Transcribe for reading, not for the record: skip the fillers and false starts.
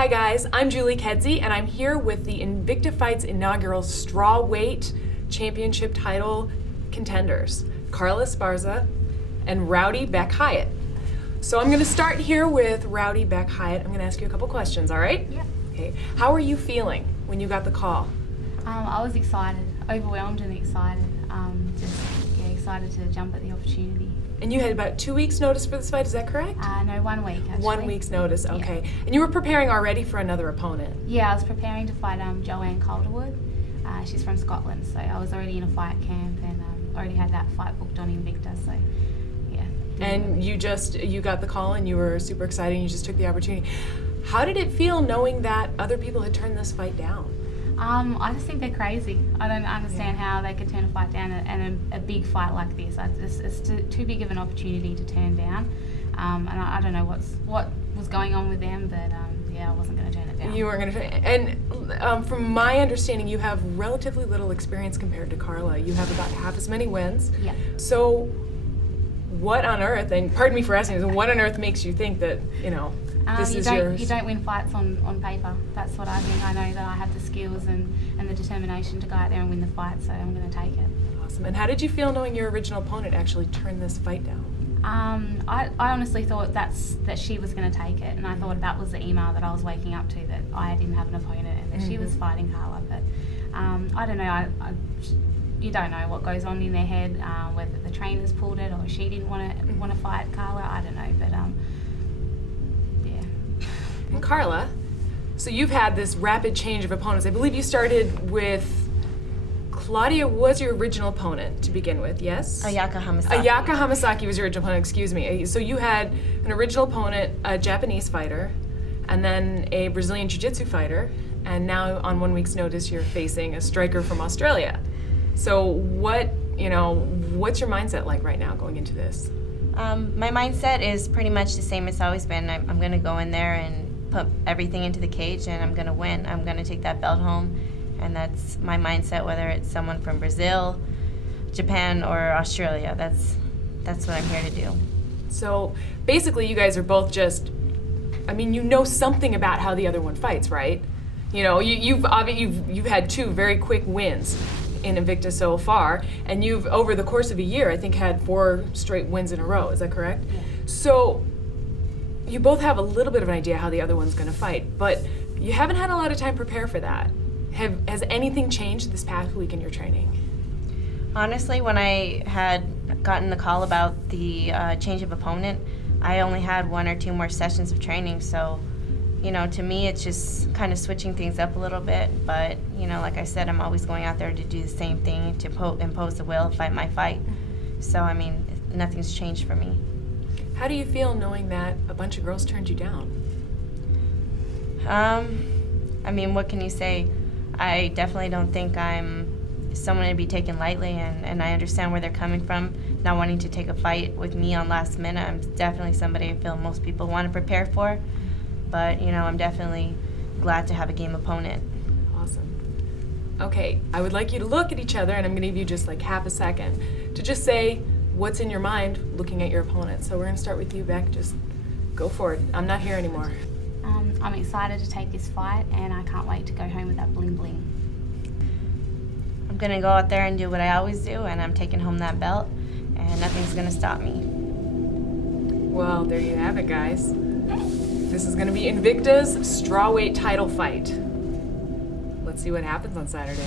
Hi guys, I'm Julie Kedzie and I'm here with the Invicta Fight's inaugural Strawweight Championship title contenders, Carla Esparza and Rowdy Beck Hyatt. So I'm going to start here with Rowdy Beck Hyatt. I'm going to ask you a couple questions, all right? Yeah. Okay. How were you feeling when you got the call? I was excited, overwhelmed and excited. Excited to jump at the opportunity. And you had about 2 weeks notice for this fight, is that correct? No, 1 week actually. 1 week's notice, okay. Yeah. And you were preparing already for another opponent? Yeah, I was preparing to fight Joanne Calderwood. She's from Scotland, so I was already in a fight camp and already had that fight booked on Invicta, so yeah. And you got the call and you were super excited and you just took the opportunity. How did it feel knowing that other people had turned this fight down? I just think they're crazy. I don't understand how they could turn a fight down and a big fight like this. It's too big of an opportunity to turn down. And I don't know what was going on with them, but yeah, I wasn't going to turn it down. You weren't going to turn it. And from my understanding, you have relatively little experience compared to Carla. You have about half as many wins. Yeah. So what on earth, and pardon me for asking, what on earth makes you think that, this is yours? You don't win fights on paper. That's what I think. I know that I have the skills and the determination to go out there and win the fight, so I'm going to take it. Awesome. And how did you feel knowing your original opponent actually turned this fight down? I honestly thought that she was going to take it, and I thought that was the email that I was waking up to, that I didn't have an opponent and that she was fighting Carla. But I don't know. You don't know what goes on in their head, whether the trainers pulled it or she didn't want to fight Carla. I don't know, but yeah. And Carla, so you've had this rapid change of opponents. I believe you started with Claudia was your original opponent to begin with, yes? Ayaka Hamasaki. Ayaka Hamasaki was your original opponent, excuse me. So you had an original opponent, a Japanese fighter, and then a Brazilian Jiu-Jitsu fighter, and now on 1 week's notice you're facing a striker from Australia. So what's your mindset like right now going into this? My mindset is pretty much the same as always been. I'm going to go in there and put everything into the cage and I'm going to win. I'm going to take that belt home, and that's my mindset, whether it's someone from Brazil, Japan, or Australia. That's what I'm here to do. So basically you guys are both you know something about how the other one fights, right? You've had 2 very quick wins in Invicta so far, and you've, over the course of a year, I think had 4 straight wins in a row. Is that correct? Yeah. So you both have a little bit of an idea how the other one's going to fight, but you haven't had a lot of time to prepare for that. Has anything changed this past week in your training? Honestly, when I had gotten the call about the change of opponent, I only had 1 or 2 more sessions of training, so to me, it's just kind of switching things up a little bit. But, like I said, I'm always going out there to do the same thing, to impose the will, fight my fight. So, nothing's changed for me. How do you feel knowing that a bunch of girls turned you down? What can you say? I definitely don't think I'm someone to be taken lightly, and I understand where they're coming from, not wanting to take a fight with me on last minute. I'm definitely somebody I feel most people want to prepare for. But, I'm definitely glad to have a game opponent. Awesome. Okay, I would like you to look at each other, and I'm going to give you just like half a second to just say what's in your mind looking at your opponent. So we're going to start with you, Beck. Just go for it. I'm not here anymore. I'm excited to take this fight, and I can't wait to go home with that bling bling. I'm going to go out there and do what I always do, and I'm taking home that belt, and nothing's going to stop me. Well, there you have it, guys. This is going to be Invicta's Strawweight title fight. Let's see what happens on Saturday.